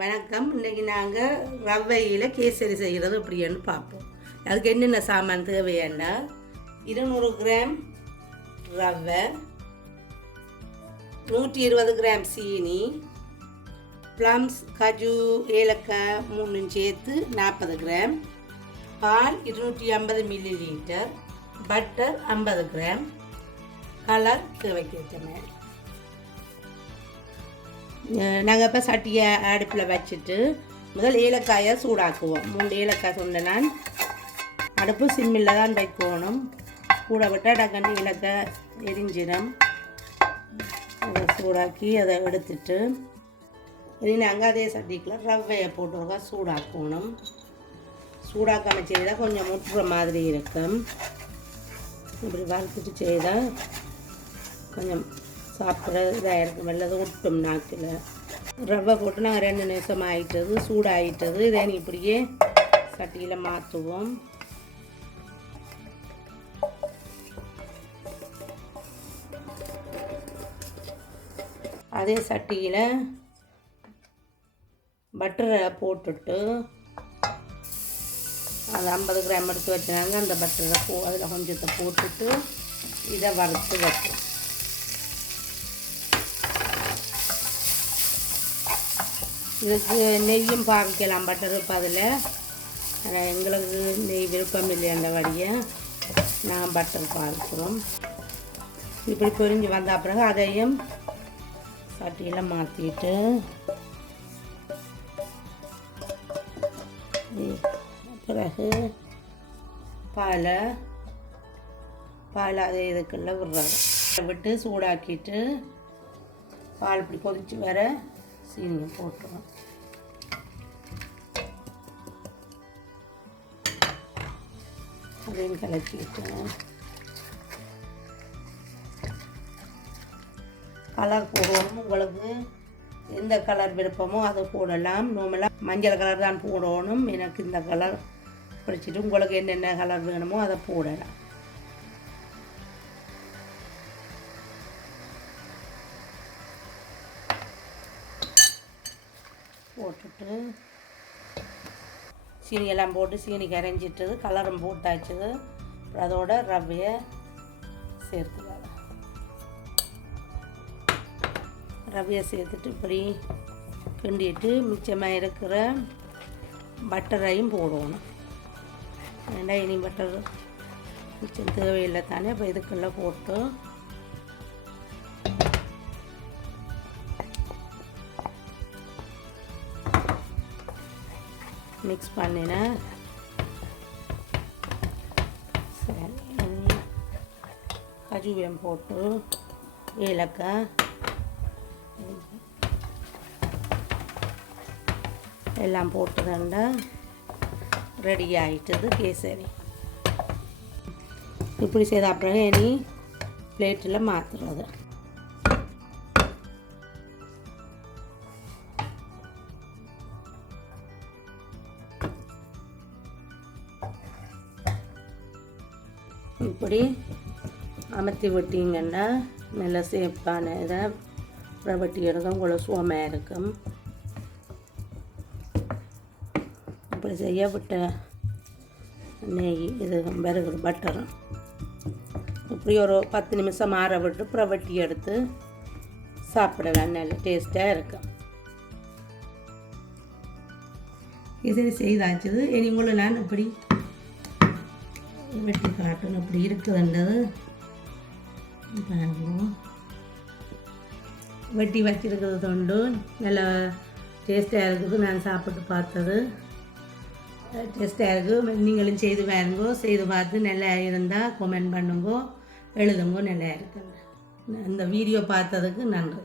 வணக்கம். இன்றைக்கி நாங்கள் ரவையில் கேசரி செய்கிறது எப்படின்னு பார்ப்போம். அதுக்கு என்னென்ன சாமான் தேவையாண்டா 200 கிராம் ரவை, 120 கிராம் சீனி, ப்ளம்ஸ், கஜு, ஏலக்காய் 3 சேர்த்து 40 கிராம், பால் 250 milli litre, butter 50 gram, colour தேவைக்கேற்ற. நாங்கள் இப்போ சட்டியை அடுப்பில் வச்சுட்டு முதல் ஏலக்காயை சூடாக்குவோம். 3 ஏலக்காய் சொன்ன நான் அடுப்பு சிம்மில் தான் வைக்கணும். கூட விட்டால் டக்கண்டு ஏலக்காய் எரிஞ்சிடும். அதை சூடாக்கி அதை எடுத்துட்டு இனி நாங்கள் அதே சட்டிக்குள்ள ரவையை போட்டு சூடாக்கணும். சூடாக்காமல் செய்தால் கொஞ்சம் முட்டுற மாதிரி இருக்கும். இப்படி வறுத்துட்டு செய்தால் கொஞ்சம் சாப்பிட்ற இதாக இருக்கும். வெள்ளது ஒட்டும் நாக்கில். ரவை போட்டு நாங்கள் 2 நிமிஷம் ஆகிட்டது, சூடாகிட்டது. இதை இப்படியே சட்டியில் மாற்றுவோம். அதே சட்டியில் பட்டரை போட்டுட்டு அது 50 கிராம் எடுத்து வச்சுனாங்க. அந்த பட்டரை அதில் கொஞ்சத்தை போட்டுட்டு இதை வறுத்து வைப்போம். இதுக்கு நெய்யும் பாவிக்கலாம். பட்டர் இப்போ அதில் எங்களுக்கு நெய் விருப்பம் இல்லைன்ற வழியை நாங்கள் பட்டர் பாவிக்கிறோம். இப்படி பொரிஞ்சு வந்த பிறகு அதையும் சட்டியில் மாற்றிட்டு பிறகு பாலை அதே இதுக்குள்ள விடுறாங்க. விட்டு சூடாக்கிட்டு பால் இப்படி கொதிச்சு வர சீனியை போட்டுருவோம். அதையும் கலக்கிட்டு கலர் போடணும். உங்களுக்கு எந்த கலர் விருப்பமோ அதை போடலாம். நார்மலாக மஞ்சள் கலர் தான் போடணும். எனக்கு இந்த கலர் பிடிச்சிட்டு உங்களுக்கு என்னென்ன கலர் வேணுமோ அதை போடலாம். போட்டுட்டு சீனியெல்லாம் போட்டு சீனி கரைஞ்சிட்டது, கலரும் போட்டாச்சுது. அதோட ரவையை சேர்த்துக்கலாம். ரவையை சேர்த்துட்டு இப்படி கிண்டிட்டு மிச்சமாக இருக்கிற பட்டரையும் போடணும். ஏன்னா இனி பட்டர் மிச்சம் தேவையில்லை தானே. இப்போ இதுக்குள்ளே போட்டு மிக்ஸ் பண்ணினேன். சரி, கஜுவையும் போட்டு ஏலக்காய் எல்லாம் போட்டுதாண்டா ரெடி ஆகிட்டது கேசரி. இப்படி செய்த அப்புறம் இனி பிளேட்டில் மாற்றுறது. இப்படி அமர்த்தி விட்டீங்கன்னா நல்ல சேஃபான இதை ரவட்டி இருக்கும். உங்களுக்கு சுவமாக இருக்கும். இப்படி செய்ய விட்ட நெய் இது விறகு பட்டரும் இப்படி ஒரு 10 நிமிஷம் ஆற விட்டு பிரவட்டி எடுத்து சாப்பிடலாம். நல்ல டேஸ்ட்டாக இருக்கும். இது செய்தாச்சுது. இனி உங்களை நான் இப்படி வெட்டி காட்டணும். இப்படி இருக்குதுன்றது வெட்டி வச்சிருக்கிறது தொண்டு நல்லா டேஸ்ட்டாக இருக்குது. நான் சாப்பிட்டு பார்த்தது டேஸ்ட்டாக இருக்குது. நீங்களும் செய்து பாருங்கோ. செய்து பார்த்து நல்லா இருந்தால் கமெண்ட் பண்ணுங்கோ, எழுதுங்கோ. நல்லா இருக்குங்க. இந்த வீடியோ பார்த்ததுக்கு நன்றி.